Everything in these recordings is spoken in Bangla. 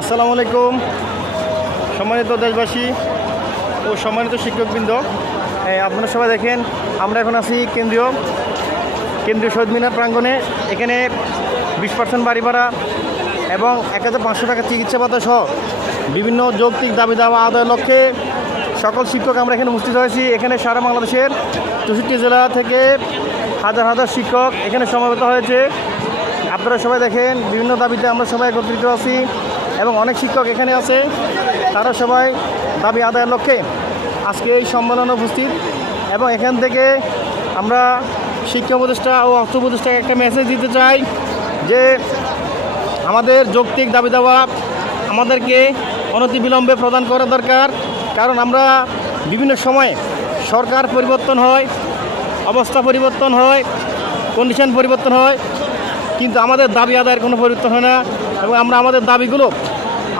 আসসালামু আলাইকুম সম্মানিত দেশবাসী ও সম্মানিত শিক্ষকবৃন্দ, আপনারা সবাই দেখেন আমরা এখন আছি কেন্দ্রীয় শহীদ মিনার প্রাঙ্গণে। এখানে 20% বাড়ি ভাড়া এবং 1500 টাকা চিকিৎসা ভাতা সহ বিভিন্ন যৌক্তিক দাবি দাওয়া আদায়ের লক্ষ্যে সকল শিক্ষক আমরা এখানে উপস্থিত হয়েছি। এখানে সারা বাংলাদেশের 64 জেলা থেকে হাজার হাজার শিক্ষক এখানে সমবেত হয়েছে। আপনারা সবাই দেখেন বিভিন্ন দাবিতে আমরা সবাই একত্রিত আছি এবং অনেক শিক্ষক এখানে আছে, তারা সবাই দাবি আদায়ের লক্ষ্যে আজকে এই সম্মেলনে উপস্থিত। এবং এখান থেকে আমরা শিক্ষা উপদেষ্টা ও অর্থ উপদেষ্টাকে একটা মেসেজ দিতে চাই যে আমাদের যৌক্তিক দাবি দাওয়া আমাদেরকে অনতিবিলম্বে প্রদান করা দরকার। কারণ আমরা বিভিন্ন সময়ে সরকার পরিবর্তন হয়, অবস্থা পরিবর্তন হয়, কন্ডিশন পরিবর্তন হয়, কিন্তু আমাদের দাবি আদায়ের কোনো পরিবর্তন হয় না। এবং আমরা আমাদের দাবিগুলো,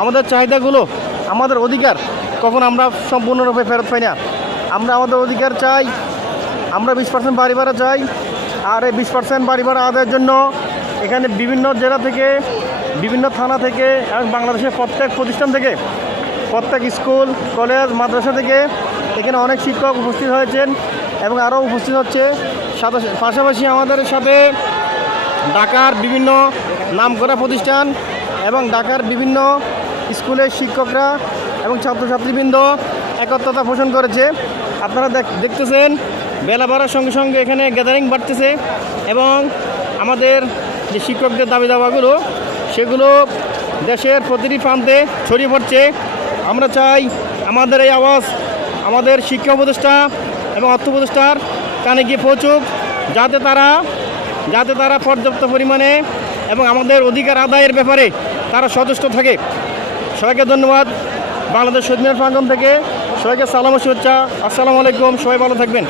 আমাদের চাহিদাগুলো, আমাদের অধিকার কখন আমরা সম্পূর্ণরূপে ফেরত পাই না। আমরা আমাদের অধিকার চাই, আমরা 20% বাড়ি ভাড়া চাই। আর এই 20% বাড়ি ভাড়া আদায়ের জন্য এখানে বিভিন্ন জেলা থেকে, বিভিন্ন থানা থেকে এবং বাংলাদেশের প্রত্যেক প্রতিষ্ঠান থেকে, প্রত্যেক স্কুল কলেজ মাদ্রাসা থেকে এখানে অনেক শিক্ষক উপস্থিত হয়েছেন এবং আরও উপস্থিত হচ্ছে। পাশাপাশি আমাদের সাথে ঢাকার বিভিন্ন নামকরা প্রতিষ্ঠান এবং ঢাকার বিভিন্ন স্কুলের শিক্ষকরা এবং ছাত্রছাত্রীবৃন্দ একত্রতা পোষণ করেছে। আপনারা দেখতেছেন বেলা বাড়ার সঙ্গে সঙ্গে এখানে গ্যাদারিং বাড়তেছে এবং আমাদের যে শিক্ষকদের দাবি দাওয়াগুলো সেগুলো দেশের প্রতিটি প্রান্তে ছড়িয়ে পড়ছে। আমরা চাই আমাদের এই আওয়াজ আমাদের শিক্ষা উপদেষ্টা এবং অর্থ উপদেষ্টার কানে গিয়ে পৌঁছুক, যাতে তারা পর্যাপ্ত পরিমাণে এবং আমাদের অধিকার আদায়ের ব্যাপারে তারা সচেষ্ট থাকে। সবাইকে ধন্যবাদ। বাংলাদেশ শহীদ মিনার প্রাঙ্গণ থেকে সবাইকে সালাম ও শুভেচ্ছা। আসসালামু আলাইকুম। সবাই ভালো থাকবেন।